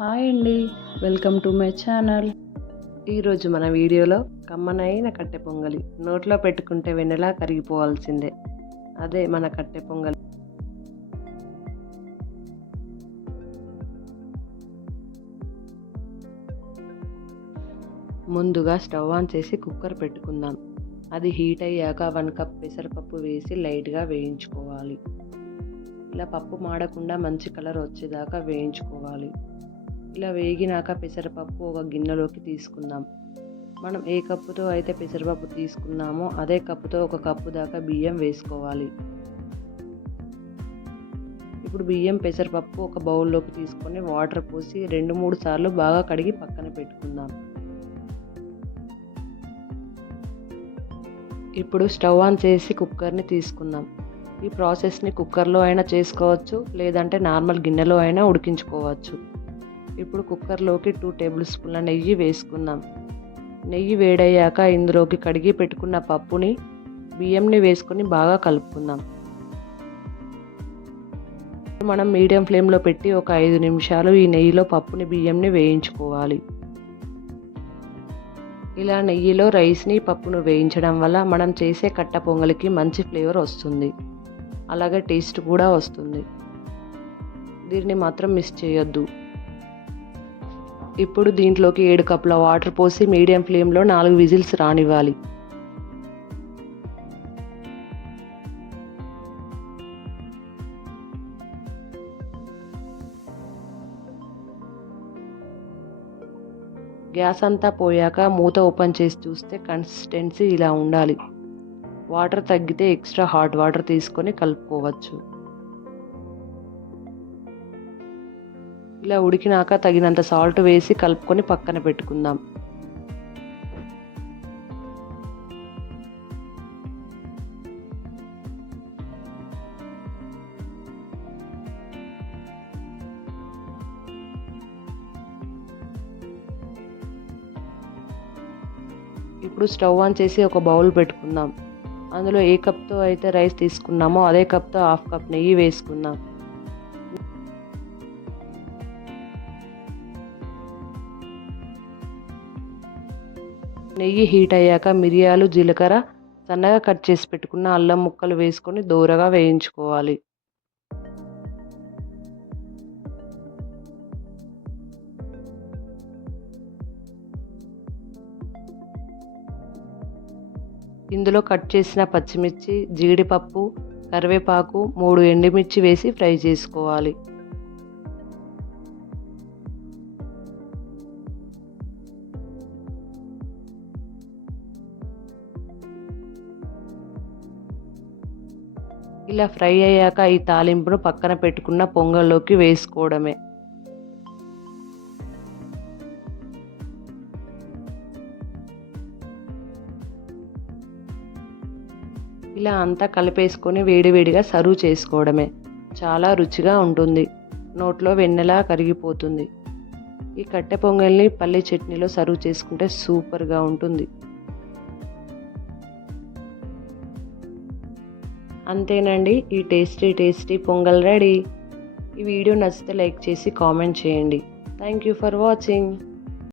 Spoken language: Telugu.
హాయ్ అండి, వెల్కమ్ టు మై ఛానల్. ఈరోజు మన వీడియోలో కమ్మనైన కట్టె పొంగలి, నోట్లో పెట్టుకుంటే వెన్నెలా కరిగిపోవాల్సిందే, అదే మన కట్టె పొంగలి. ముందుగా స్టవ్ ఆన్ చేసి కుక్కర్ పెట్టుకుందాం. అది హీట్ అయ్యాక 1 కప్ పెసరపప్పు వేసి లైట్గా వేయించుకోవాలి. ఇలా పప్పు మాడకుండా మంచి కలర్ వచ్చేదాకా వేయించుకోవాలి. ఇలా వేగినాక పెసరపప్పు ఒక గిన్నెలోకి తీసుకుందాం. మనం ఏ కప్పుతో అయితే పెసరపప్పు తీసుకున్నామో అదే కప్పుతో 1 కప్పు దాకా బియ్యం వేసుకోవాలి. ఇప్పుడు బియ్యం పెసరపప్పు ఒక బౌల్లోకి తీసుకొని వాటర్ పోసి 2-3 సార్లు బాగా కడిగి పక్కన పెట్టుకుందాం. ఇప్పుడు స్టవ్ ఆన్ చేసి కుక్కర్ని తీసుకుందాం. ఈ ప్రాసెస్ని కుక్కర్లో అయినా చేసుకోవచ్చు, లేదంటే నార్మల్ గిన్నెలో అయినా ఉడికించుకోవచ్చు. ఇప్పుడు కుక్కర్లోకి 2 టేబుల్ స్పూన్ల నెయ్యి వేసుకుందాం. నెయ్యి వేడయ్యాక ఇందులోకి కడిగి పెట్టుకున్న పప్పుని, బియ్యంని వేసుకొని బాగా కలుపుకుందాం. మనం మీడియం ఫ్లేమ్లో పెట్టి ఒక 5 నిమిషాలు ఈ నెయ్యిలో పప్పుని, బియ్యంని వేయించుకోవాలి. ఇలా నెయ్యిలో రైస్ని, పప్పును వేయించడం వల్ల మనం చేసే కట్ట పొంగలికి మంచి ఫ్లేవర్ వస్తుంది, అలాగే టేస్ట్ కూడా వస్తుంది. దీన్ని మాత్రం మిస్ చేయొద్దు. ఇప్పుడు దీంట్లోకి 7 కప్పుల వాటర్ పోసి మీడియం ఫ్లేమ్లో 4 విజిల్స్ రానివ్వాలి. గ్యాస్ అంతా పోయాక మూత ఓపెన్ చేసి చూస్తే కన్సిస్టెన్సీ ఇలా ఉండాలి. వాటర్ తగ్గితే ఎక్స్ట్రా హాట్ వాటర్ తీసుకొని కలుపుకోవచ్చు. ఇలా ఉడికినాక తగినంత సాల్ట్ వేసి కలుపుకొని పక్కన పెట్టుకుందాం. ఇప్పుడు స్టవ్ ఆన్ చేసి ఒక బౌల్ పెట్టుకుందాం. అందులో ఏ కప్తో అయితే రైస్ తీసుకున్నామో అదే కప్తో 1/2 కప్ నెయ్యి వేసుకుందాం. నెయ్యి హీట్ అయ్యాక మిరియాలు, జీలకర్ర, సన్నగా కట్ చేసి పెట్టుకున్న అల్లం ముక్కలు వేసుకొని దోరగా వేయించుకోవాలి. ఇందులో కట్ చేసిన పచ్చిమిర్చి, జీడిపప్పు, కరివేపాకు, 3 ఎండుమిర్చి వేసి ఫ్రై చేసుకోవాలి. ఇలా ఫ్రై అయ్యాక ఈ తాలింపును పక్కన పెట్టుకున్న పొంగల్లోకి వేసుకోవడమే. ఇలా అంతా కలిపేసుకొని వేడివేడిగా సర్వ్ చేసుకోవడమే. చాలా రుచిగా ఉంటుంది, నోట్లో వెన్నెలా కరిగిపోతుంది. ఈ కట్టె పొంగల్ని పల్లి చట్నీలో సర్వ్ చేసుకుంటే సూపర్గా ఉంటుంది. అంతేనండి, ఈ టేస్టీ పొంగల్ రెడీ. ఈ వీడియో నచ్చితే లైక్ చేసి కామెంట్ చేయండి. Thank you for watching.